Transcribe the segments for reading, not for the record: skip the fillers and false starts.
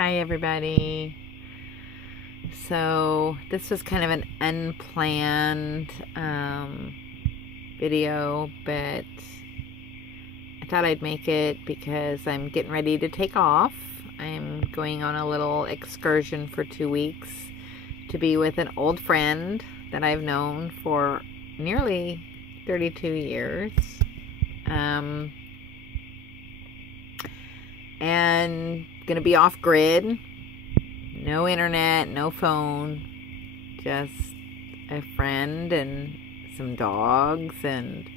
Hi everybody. So this was kind of an unplanned video, but I thought I'd make it because I'm getting ready to take off. I'm going on a little excursion for 2 weeks to be with an old friend that I've known for nearly 32 years. And gonna be off grid, no internet, no phone, just a friend and some dogs and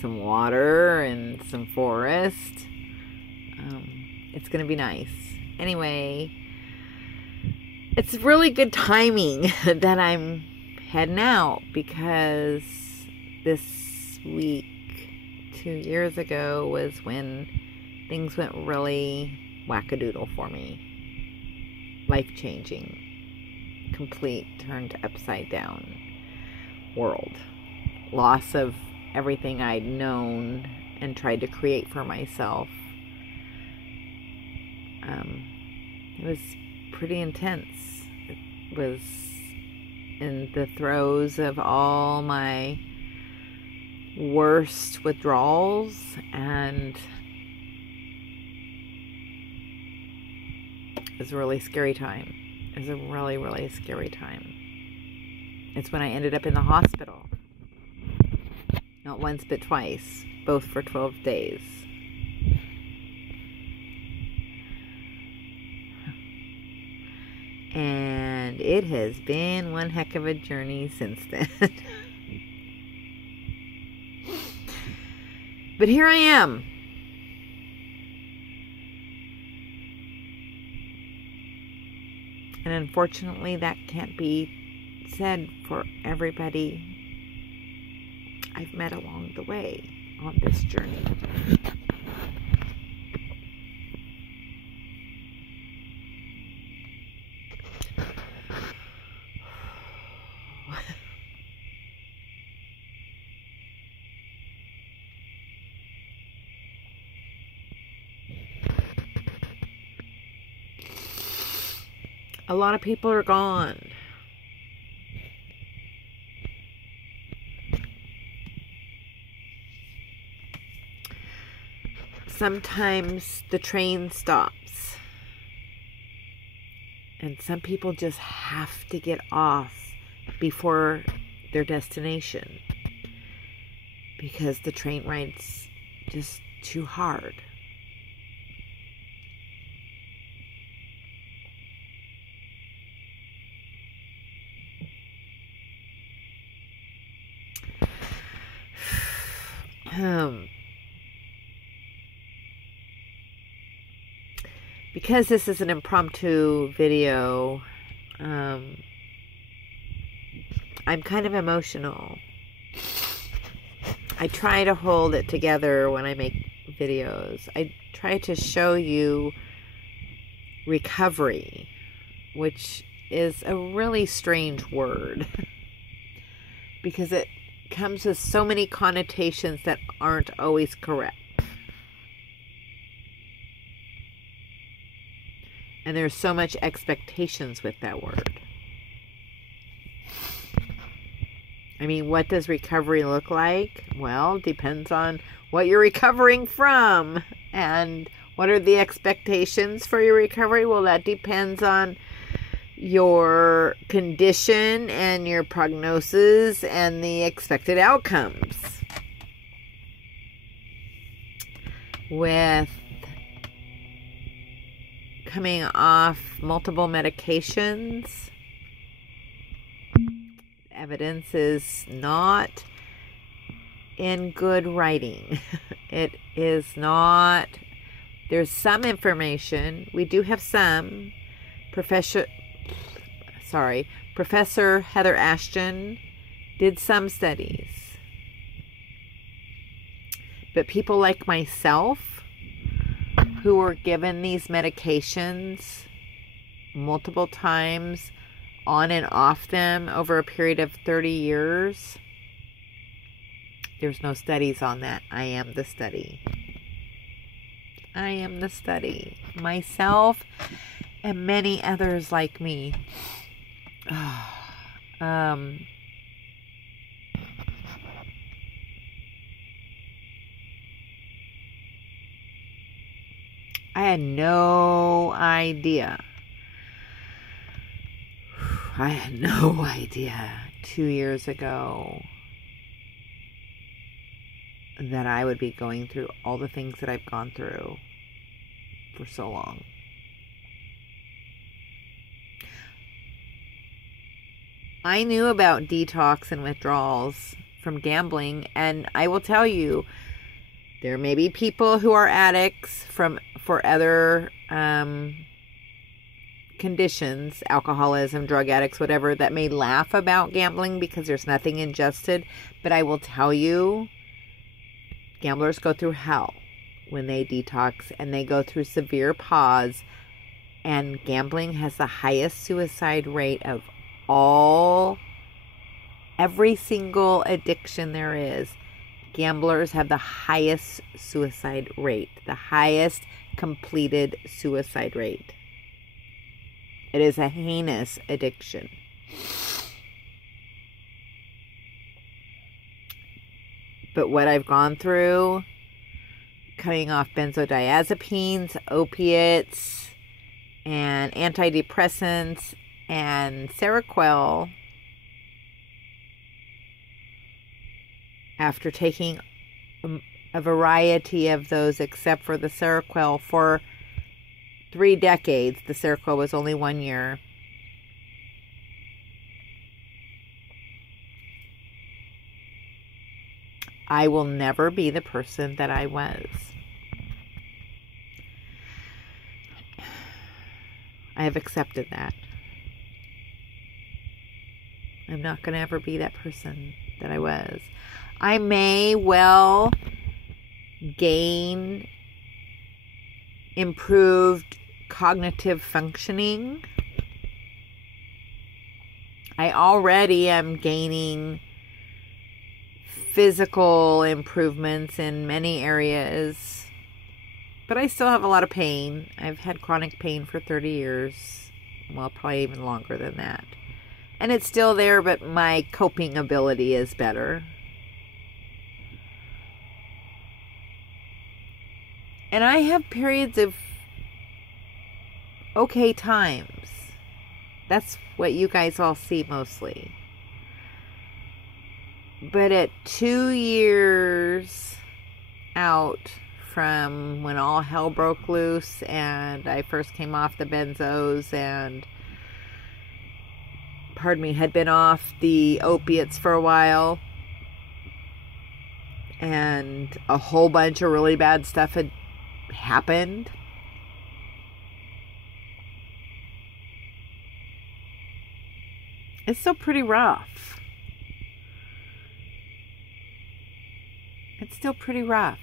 some water and some forest. It's gonna be nice. Anyway, it's really good timing that I'm heading out because this week 2 years ago was when things went really wackadoodle for me. Life-changing. Complete turned upside down world. Loss of everything I'd known and tried to create for myself. It was pretty intense. It was in the throes of all my worst withdrawals, and it was a really scary time. It was a really, really scary time. It's when I ended up in the hospital. Not once, but twice. Both for 12 days. And it has been one heck of a journey since then. But here I am. And unfortunately, that can't be said for everybody I've met along the way on this journey. A lot of people are gone. Sometimes the train stops. And some people just have to get off before their destination. Because the train ride's just too hard. Because this is an impromptu video, I'm kind of emotional. I try to hold it together when I make videos. I try to show you recovery, which is a really strange word because it comes with so many connotations that aren't always correct. And there's so much expectations with that word. I mean, what does recovery look like? Well, depends on what you're recovering from. And what are the expectations for your recovery? Well, that depends on your condition and your prognosis and the expected outcomes. With coming off multiple medications, evidence is not in good writing. It is not. There's some information. We do have some. Professor Heather Ashton did some studies. But people like myself who were given these medications multiple times on and off them over a period of 30 years, there's no studies on that. I am the study. I am the study. Myself and many others like me. I had no idea. I had no idea 2 years ago that I would be going through all the things that I've gone through for so long. I knew about detox and withdrawals from gambling, and I will tell you, there may be people who are addicts for other conditions, alcoholism, drug addicts, whatever, that may laugh about gambling because there's nothing ingested. But I will tell you, gamblers go through hell when they detox, and they go through severe pause. And gambling has the highest suicide rate of every single addiction there is. Gamblers have the highest suicide rate, the highest completed suicide rate. It is a heinous addiction. But what I've gone through, cutting off bezodiazepines, opiates, and antidepressants, and Seroquel, after taking a variety of those except for the Seroquel for 3 decades. The Seroquel was only 1 year. I will never be the person that I was. I have accepted that. I'm not going to ever be that person that I was. I may well gain improved cognitive functioning. I already am gaining physical improvements in many areas, but I still have a lot of pain. I've had chronic pain for 30 years. Well, probably even longer than that. And it's still there, but my coping ability is better. And I have periods of okay times. That's what you guys all see mostly. But at 2 years out from when all hell broke loose and I first came off the benzos and, had been off the opiates for a while, and a whole bunch of really bad stuff had happened. It's still pretty rough. It's still pretty rough.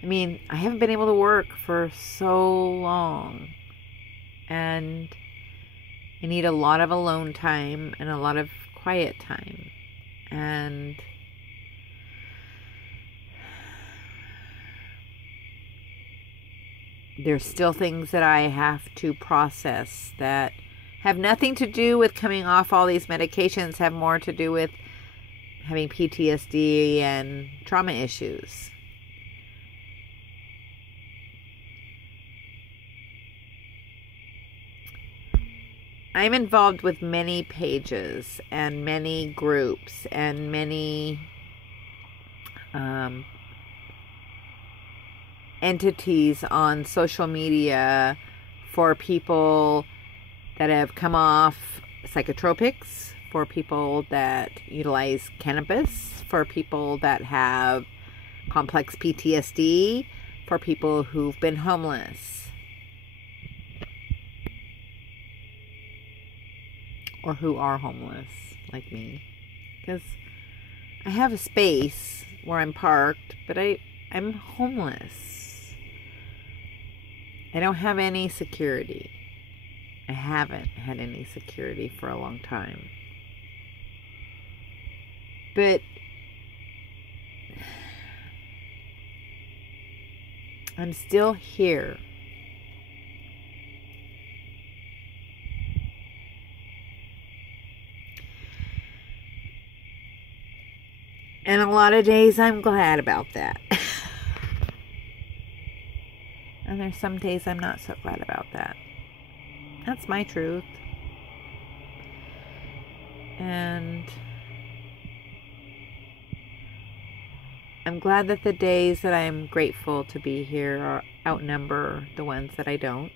I mean, I haven't been able to work for so long, and I need a lot of alone time and a lot of quiet time. And there's still things that I have to process that have nothing to do with coming off all these medications, have more to do with having PTSD and trauma issues. I'm involved with many pages and many groups and many entities on social media for people that have come off psychotropics, for people that utilize cannabis, for people that have complex PTSD, for people who've been homeless, or who are homeless, like me. Because I have a space where I'm parked, but I'm homeless. I don't have any security. I haven't had any security for a long time. But I'm still here. And a lot of days I'm glad about that. And there's some days I'm not so glad about that. That's my truth. And I'm glad that the days that I am grateful to be here outnumber the ones that I don't.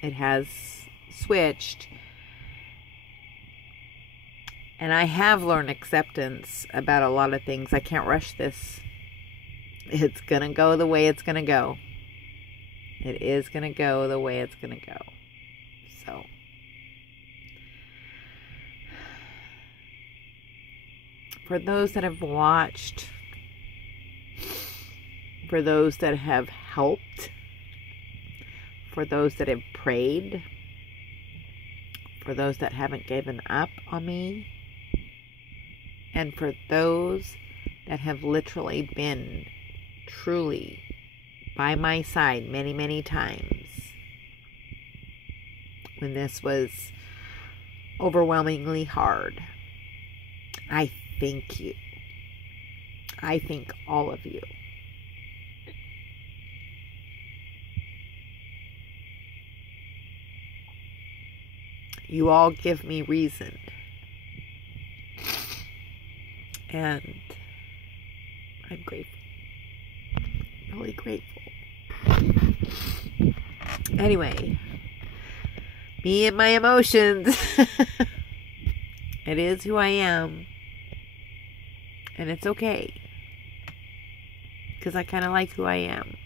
It has switched. And I have learned acceptance about a lot of things. I can't rush this. It's going to go the way it's going to go. It is going to go the way it's going to go. So, for those that have watched, for those that have helped, for those that have prayed, for those that haven't given up on me, and for those that have literally been truly by my side many, many times when this was overwhelmingly hard, I thank you. I thank all of you. You all give me reason. And I'm grateful. Really grateful. Anyway, me and my emotions. It is who I am. And it's okay. Because I kind of like who I am.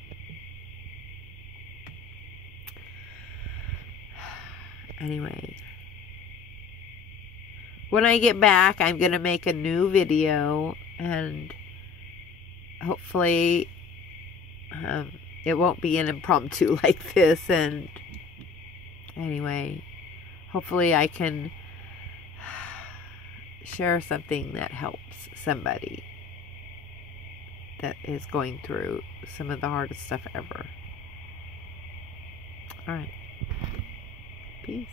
Anyway. When I get back, I'm going to make a new video, and hopefully it won't be an impromptu like this. And anyway, hopefully I can share something that helps somebody that is going through some of the hardest stuff ever. All right. Peace.